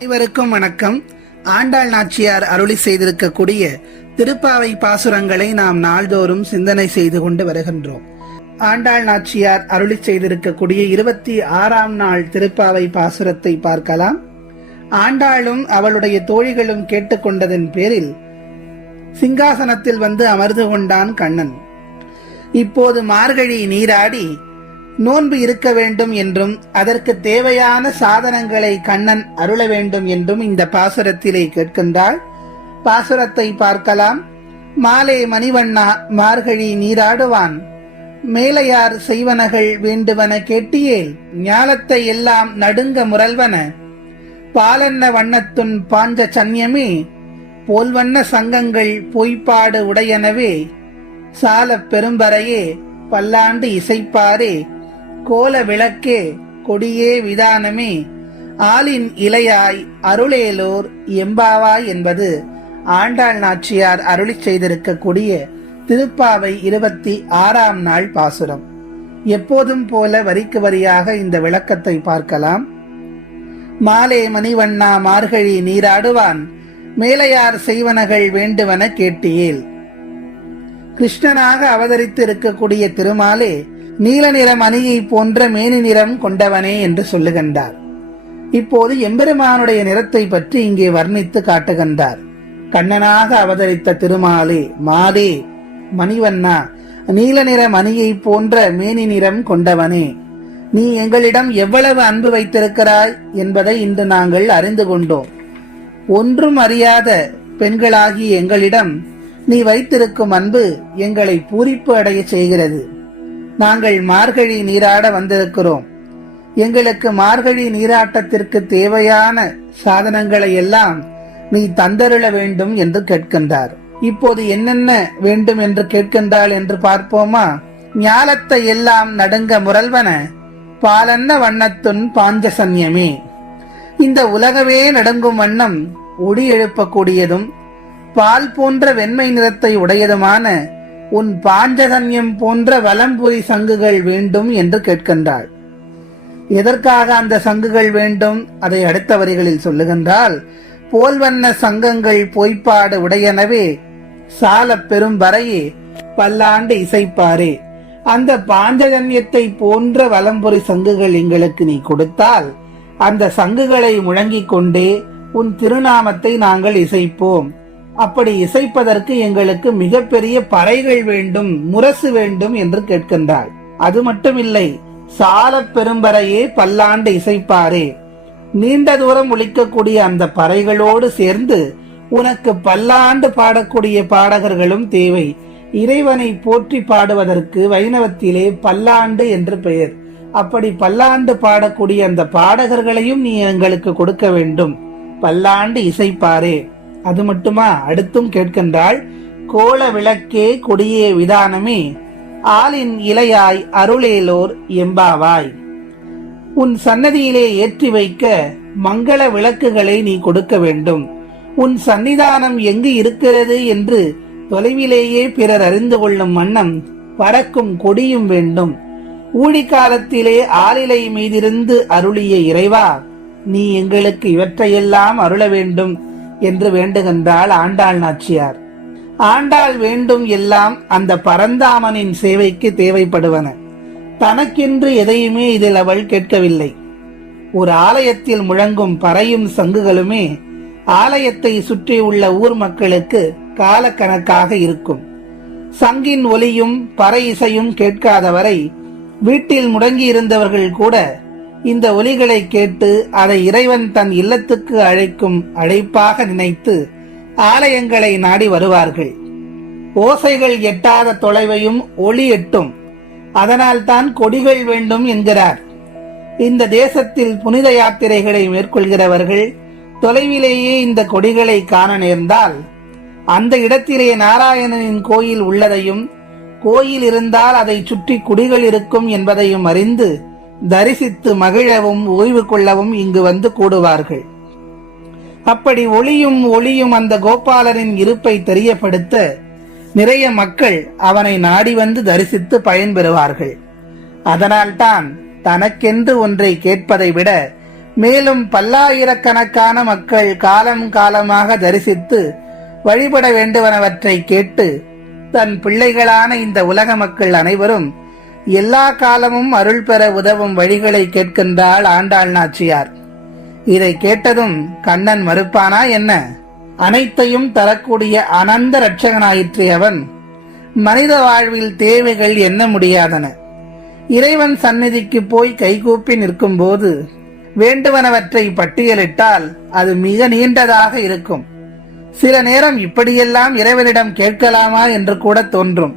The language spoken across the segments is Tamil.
அனைவருக்கும் வணக்கம். ஆண்டாள் நாச்சியார் அருளி செய்திருக்கக்கூடிய திருப்பாவை பாசுரங்களை நாம் நாள்தோறும் சிந்தனை செய்து கொண்டு வருகின்றோம். ஆண்டாள் நாச்சியார் அருளி செய்திருக்கக்கூடிய 26ஆம் நாள் திருப்பாவை பாசுரத்தை பார்க்கலாம். ஆண்டாளும் அவளுடைய தோழிகளும் கேட்டுக்கொண்டதன் பேரில் சிங்காசனத்தில் வந்து அமர்ந்து கொண்டான் கண்ணன். இப்போது மார்கழி நீராடி நோன்பு இருக்க வேண்டும் என்றும் அதற்கு தேவையான சாதனங்களை கண்ணன் அருள வேண்டும் என்றும் இந்த பாசுரத்திலே கேட்கின்றாள். பாசுரத்தை பார்க்கலாம். மாலே மணிவண்ணா மார்கழி நீராடுவான், மேலையார் செய்வனகள் வேண்டுவன கேட்டியேல், ஞாலத்தை எல்லாம் நடுங்க முரல்வன, பாலன்ன வண்ணத்துன் பாஞ்ச சன்யமே, போல்வண்ண சங்கங்கள் பொய்ப்பாடு உடையனவே, சால பெரும்பறையே பல்லாண்டு இசைப்பாரே, கோல விளக்கே கொடியே விதானமே, ஆலின் இலையாய் அருளேலோர் எம்பாவாய் என்பது ஆண்டாள் நாச்சியார் அருளி செய்திருக்கக்கூடிய திருப்பாவை 26ஆம் நாள் பாசுரம். எப்போதும் போல வரிக்கு வரியாக இந்த விளக்கத்தை பார்க்கலாம். மாலே மணிவண்ணா மார்கழி நீராடுவான், மேலையார் செய்வனகள் வேண்டுவன கேட்டியேல். கிருஷ்ணனாக அவதரித்து இருக்கக்கூடிய திருமாலே நீல நிறம் அணியை போன்ற மேனி நிறம் கொண்டவனே என்று சொல்லுகின்றார். இப்போது எம்பெருமானுடைய நிறத்தை பற்றி இங்கே வர்ணித்து காட்டுகின்றார். கண்ணனாக அவதரித்த திருமாலே, மாலே மணிவண்ணா, நீல நிற மணியை போன்ற மேனி நிறம் கொண்டவனே, நீ எங்களிடம் எவ்வளவு அன்பு வைத்திருக்கிறாய் என்பதை இன்று நாங்கள் அறிந்து கொண்டோம். ஒன்றும் அறியாத பெண்களாகி எங்களிடம் நீ வைத்திருக்கும் அன்பு எங்களை பூரிப்பு அடைய செய்கிறது. நாங்கள் மார்கழி நீராட வந்திருக்கிறோம். எங்களுக்கு மார்கழி நீராட்டத்திற்கு தேவையான சாதனங்களை எல்லாம் நீ தந்தருள வேண்டும் என்று கேட்கின்றார். இப்போது என்னென்ன வேண்டும் என்று கேட்கின்றாள் என்று பார்ப்போமா? ஞாலத்தை எல்லாம் நடுங்க முரல்வன, பாலன்ன வண்ணத்துன் பாஞ்சசன்யமே. இந்த உலகமே நடுங்கும் வண்ணம் ஒடி எழுப்பக்கூடியதும் பால் போன்ற வெண்மை நிறத்தை உடையதுமான உன் பாஞ்சகன்யம் போன்ற வலம்புரி சங்குகள் வேண்டும் என்று கேட்கின்றாள். எதற்காக அந்த சங்குகள் வேண்டும்? அதை அடுத்த வரிகளில் சொல்லுகின்றால், போல்வண்ண சங்கங்கள் பொய்ப்பாடு உடையனவே, சால பெரும் வரையே பல்லாண்டு இசைப்பாரே. அந்த பாஞ்சகன்யத்தை போன்ற வலம்புரி சங்குகள் எங்களுக்கு நீ கொடுத்தால் அந்த சங்குகளை முழங்கிக் கொண்டே உன் திருநாமத்தை நாங்கள் இசைப்போம். அப்படி இசைப்பதற்கு எங்களுக்கு மிகப்பெரிய பறைகள் வேண்டும், முரசு வேண்டும் என்று கேட்கின்றாள். அது மட்டுமில்லை, சால பெரும்பறையே பல்லாண்டு இசைப்பாரே. நீண்ட தூரம் ஒலிக்கக்கூடிய அந்த பறைகளோடு சேர்ந்து உனக்கு பல்லாண்டு பாடக்கூடிய பாடகர்களும் தேவை. இறைவனை போற்றி பாடுவதற்கு வைணவத்திலே பல்லாண்டு என்று பெயர். அப்படி பல்லாண்டு பாடக்கூடிய அந்த பாடகர்களையும் நீ எங்களுக்கு கொடுக்க வேண்டும். பல்லாண்டு இசைப்பாரே. அது மட்டுமா, அடுத்தும் கேட்கின்றாள். கோல விளக்கே கொடியே விதானமே, ஆலின் இலையாய் அருளேலோர் எம்பாவாய். உன் சன்னதியிலே ஏற்றி வைக்க மங்கள விளக்குகளை நீ கொடுக்க வேண்டும். உன் சன்னிதானம் எங்கு இருக்கிறது என்று தொலைவிலேயே பிறர் அறிந்து கொள்ளும் வண்ணம் பறக்கும் கொடியும் வேண்டும். ஊழிக்காலத்திலே ஆளிலை மீதிருந்து அருளிய இறைவா, நீ எங்களுக்கு இவற்றையெல்லாம் அருள வேண்டும் என்று வேண்டுகின்றாள் ஆண்டாள் நாச்சியார். ஆண்டாள் வேண்டும் எல்லாம் அந்த பரந்தாமனின் சேவைக்கு தேவைப்படுவன. தனக்கென்று எதையுமே இதில் அவள் கேட்கவில்லை. ஒரு ஆலயத்தில் முழங்கும் பறையும் சங்குகளுமே ஆலயத்தை சுற்றியுள்ள ஊர் மக்களுக்கு காலக்கணக்காக இருக்கும். சங்கின் ஒலியும் பறை இசையும் கேட்காதவரை வீட்டில் முடங்கி இருந்தவர்கள் கூட இந்த ஒலிகளை கேட்டு அதை இறைவன் தன் இல்லத்துக்கு அழைக்கும் அழைப்பாக நினைத்து ஆலயங்களை நாடி வருவார்கள். ஓசைகள் எட்டாத தொலைவையும் ஒளி எட்டும். அதனால் தான் கொடிகள் வேண்டும் என்கிறார். இந்த தேசத்தில் புனித யாத்திரைகளை மேற்கொள்கிறவர்கள் தொலைவிலேயே இந்த கொடிகளை காண நேர்ந்தால் அந்த இடத்திலே நாராயணனின் கோயில் உள்ளதையும், கோயில் இருந்தால் அதை சுற்றி குடிகள் இருக்கும் என்பதையும் அறிந்து தரிசித்து மகிழவும் ஓய்வு கொள்ளவும் இங்கு வந்து கூடுவார்கள். அப்படி ஒளியும் அந்த கோபாலரின் இருப்பை தெரியப்படுத்த நிறைய மக்கள் அவனை நாடி வந்து தரிசித்து பயன்பெறுவார்கள். அதனால்தான் தனக்கென்று ஒன்றை கேட்பதை விட மேலும் பல்லாயிரக்கணக்கான மக்கள் காலம் காலமாக தரிசித்து வழிபட வேண்டுவனவற்றை கேட்டு தன் பிள்ளைகளான இந்த உலக மக்கள் அனைவரும் எல்லா காலமும் அருள் பெற உதவும் வழிகளை கேட்கின்றாள் ஆண்டாள் நாச்சியார். இதை கேட்டதும் கண்ணன் மறுப்பானா என்ன? அனைத்தையும் தரக்கூடிய அனந்த இரட்சகனாயிற்று அவன். மனித வாழ்வில் தேவைகள் எண்ண முடியாதன. இறைவன் சந்நிதிக்கு போய் கைகூப்பி நிற்கும் போது வேண்டுவனவற்றை பட்டியலிட்டால் அது மிக நீண்டதாக இருக்கும். சில நேரம் இப்படியெல்லாம் இறைவனிடம் கேட்கலாமா என்று கூட தோன்றும்.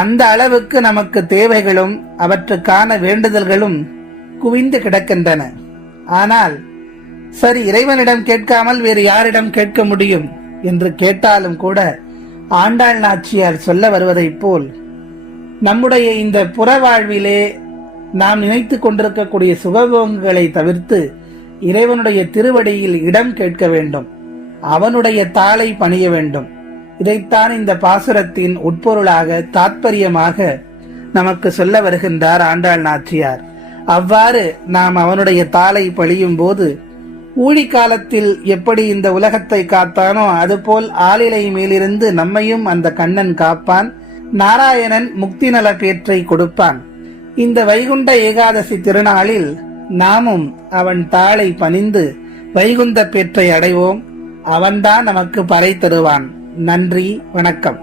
அந்த அளவுக்கு நமக்கு தேவைகளும் அவற்றுக்கான வேண்டுதல்களும் குவிந்து கிடக்கின்றன. ஆனால் சரி, இறைவனிடம் கேட்காமல் வேறு யாரிடம் கேட்க முடியும் என்று கேட்டாலும் கூட ஆண்டாள் நாச்சியார் சொல்ல வருவதைப் போல் நம்முடைய இந்த புற வாழ்விலே நாம் நினைத்து கொண்டிருக்கக்கூடிய சுகபோகங்களை தவிர்த்து இறைவனுடைய திருவடியில் இடம் கேட்க வேண்டும், அவனுடைய தாளை பணிய வேண்டும். இதைத்தான் இந்த பாசுரத்தின் உட்பொருளாக தாத்பரியமாக நமக்கு சொல்ல வருகின்றார் ஆண்டாள் நாச்சியார். அவ்வாறு நாம் அவனுடைய தாளை பணியும் போது ஊழி காலத்தில் எப்படி இந்த உலகத்தை காத்தானோ அதுபோல் ஆளிலை மேலிருந்து நம்மையும் அந்த கண்ணன் காப்பான். நாராயணன் முக்தி நல பேற்றை கொடுப்பான். இந்த வைகுண்ட ஏகாதசி திருநாளில் நாமும் அவன் தாளை பணிந்து வைகுந்த பேற்றை அடைவோம். அவன்தான் நமக்கு பறை தருவான். நன்றி, வணக்கம்.